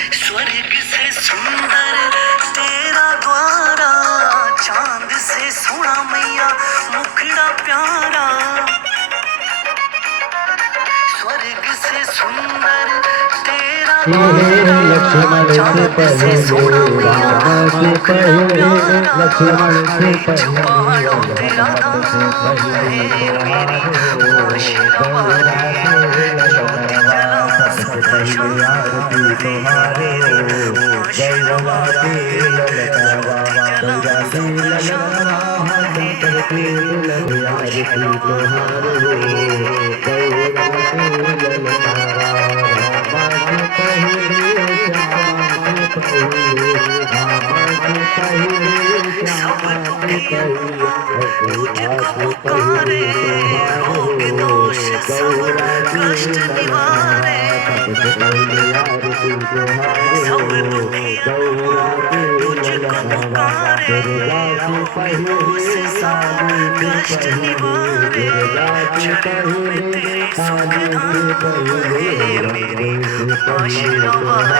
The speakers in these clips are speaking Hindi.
स्वर्ग से सुंदर तेरा द्वारा, चांद से सोना मैया मुखड़ा प्यारा। स्वर्ग से सुंदर तेरा द्वारा, चांद से सोना मैया मुखड़ा प्यारा। बीच पहाड़ों तेरा नाम है मेरी आशीर्वाद, ज्योति जलाऊं सुबह शाम तेरी आशीर्वाद, ज्योति जलाऊं सुबह शाम तेरी सब तुझको पुकारे, रोग दोष सब कष्ट निवारे। सब दुखिया तुझको पुकारे, रोग दोष सब कष्ट निवारे। चरण में तेरे सुख धाम है मेरी आशीर्वाद,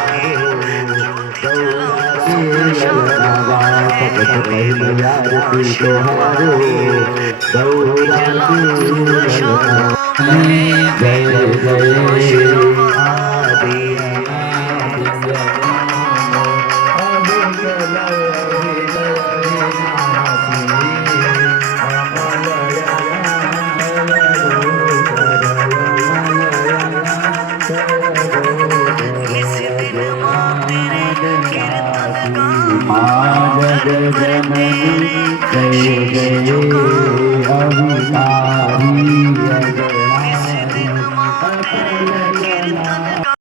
ज्योति जलाऊं सुबह शाम है मेरी आशीर्वाद, ज्योति जलाऊं सुबह शाम है मेरी आशीर्वाद। इस दिन मां तेरे कीर्तन गाऊं, दर पर तेरे शीश झुकाऊं।